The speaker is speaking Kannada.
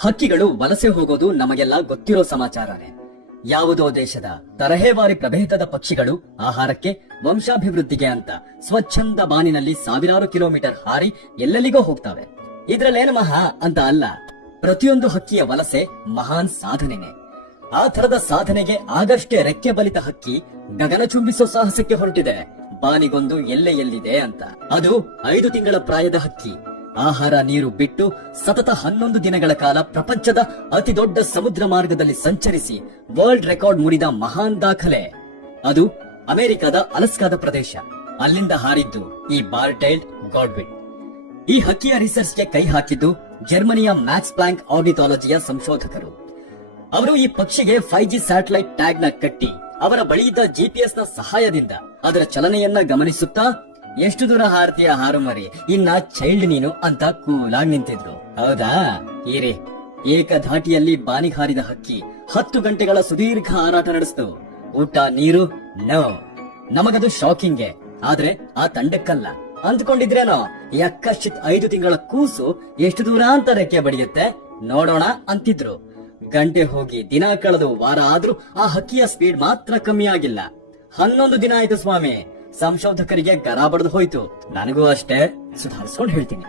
ಹಕ್ಕಿಗಳು ವಲಸೆ ಹೋಗೋದು ನಮಗೆಲ್ಲ ಗೊತ್ತಿರೋ ಸಮಾಚಾರನೇ. ಯಾವುದೋ ದೇಶದ ತರಹೇವಾರಿ ಪ್ರಭೇದದ ಪಕ್ಷಿಗಳು ಆಹಾರಕ್ಕೆ, ವಂಶಾಭಿವೃದ್ಧಿಗೆ ಅಂತ ಸ್ವಚ್ಛಂದ ಬಾನಿನಲ್ಲಿ ಸಾವಿರಾರು ಕಿಲೋಮೀಟರ್ ಹಾರಿ ಎಲ್ಲೆಲ್ಲಿಗೋ ಹೋಗ್ತವೆ. ಇದ್ರಲ್ಲೇನು ಮಹಾ ಅಂತ ಅಲ್ಲ, ಪ್ರತಿಯೊಂದು ಹಕ್ಕಿಯ ವಲಸೆ ಮಹಾನ್ ಸಾಧನೆನೆ. ಆ ತರದ ಸಾಧನೆಗೆ ಆಗಷ್ಟೇ ರೆಕ್ಕೆ ಬಲಿತ ಹಕ್ಕಿ ಗಗನ ಚುಂಬಿಸೋ ಸಾಹಸಕ್ಕೆ ಹೊರಟಿದೆ. ಬಾನಿಗೊಂದು ಎಲ್ಲೆ ಎಲ್ಲಿದೆ ಅಂತ. ಅದು 5 ತಿಂಗಳ ಪ್ರಾಯದ ಹಕ್ಕಿ. ಆಹಾರ ನೀರು ಬಿಟ್ಟು ಸತತ 11 ದಿನಗಳ ಕಾಲ ಪ್ರಪಂಚದ ಅತಿ ದೊಡ್ಡ ಸಮುದ್ರ ಮಾರ್ಗದಲ್ಲಿ ಸಂಚರಿಸಿ ವರ್ಲ್ಡ್ ರೆಕಾರ್ಡ್ ಮುರಿದ ಮಹಾನ್ ದಾಖಲೆ. ಅದು ಅಮೆರಿಕದ ಅಲಸ್ಕಾದ ಪ್ರದೇಶ. ಅಲ್ಲಿಂದ ಹಾರಿದ್ದು ಈ ಬಾರ್ಟೈಲ್ಡ್ ಗಾಡ್ವಿನ್. ಈ ಹಕ್ಕಿಯ ರಿಸರ್ಚ್ಗೆ ಕೈ ಹಾಕಿದ್ದು ಜರ್ಮನಿಯ ಮ್ಯಾಕ್ಸ್ ಪ್ಲಾಂಕ್ ಆರ್ನಿಥಾಲಜಿಯ ಸಂಶೋಧಕರು. ಅವರು ಈ ಪಕ್ಷಿಗೆ 5G ಸ್ಯಾಟಲೈಟ್ ಟ್ಯಾಗ್ ನ ಕಟ್ಟಿ ಅವರ ಬಳಿಯಿದ್ದ GPS ನ ಸಹಾಯದಿಂದ ಅದರ ಚಲನೆಯನ್ನ ಗಮನಿಸುತ್ತಾ, ಎಷ್ಟು ದೂರ ಹಾರ್ತೀಯ ಹಾರುಮರಿ, ಇನ್ನ ಚೈಲ್ಡ್ ನೀನು ಅಂತ ಕೂಲಾಗಿ ನಿಂತಿದ್ರು. ಹೌದಾ ಈರಿ, ಏಕಧಾಟಿಯಲ್ಲಿ ಬಾನಿಗೆ ಹಾರಿದ ಹಕ್ಕಿ 10 ಗಂಟೆಗಳ ಸುದೀರ್ಘ ಹಾರಾಟ ನಡೆಸಿತು. ಊಟ ನೀರು ನೋ. ನಮಗದು ಶಾಕಿಂಗ್ಗೆ, ಆದ್ರೆ ಆ ತಂಡಕ್ಕಲ್ಲ. ಅಂದ್ಕೊಂಡಿದ್ರೇನೋ ಯಕ್ಕಶ್ಚಿತ್ 5 ತಿಂಗಳ ಕೂಸು ಎಷ್ಟು ದೂರ ಅಂತ ರೆಕ್ಕೆ ಬಡಿಯುತ್ತೆ ನೋಡೋಣ ಅಂತಿದ್ರು. ಗಂಟೆ ಹೋಗಿ ದಿನ ಕಳೆದು ವಾರ ಆದ್ರೂ ಆ ಹಕ್ಕಿಯ ಸ್ಪೀಡ್ ಮಾತ್ರ ಕಮ್ಮಿ ಆಗಿಲ್ಲ. 11 ದಿನ ಆಯ್ತು ಸ್ವಾಮಿ. ಸಂಶೋಧಕರಿಗೆ ಗರ ಬಡ್ದು ಹೋಯ್ತು. ನನಗೂ ಅಷ್ಟೇ, ಸುಧಾರಿಸ್ಕೊಂಡು ಹೇಳ್ತೀನಿ.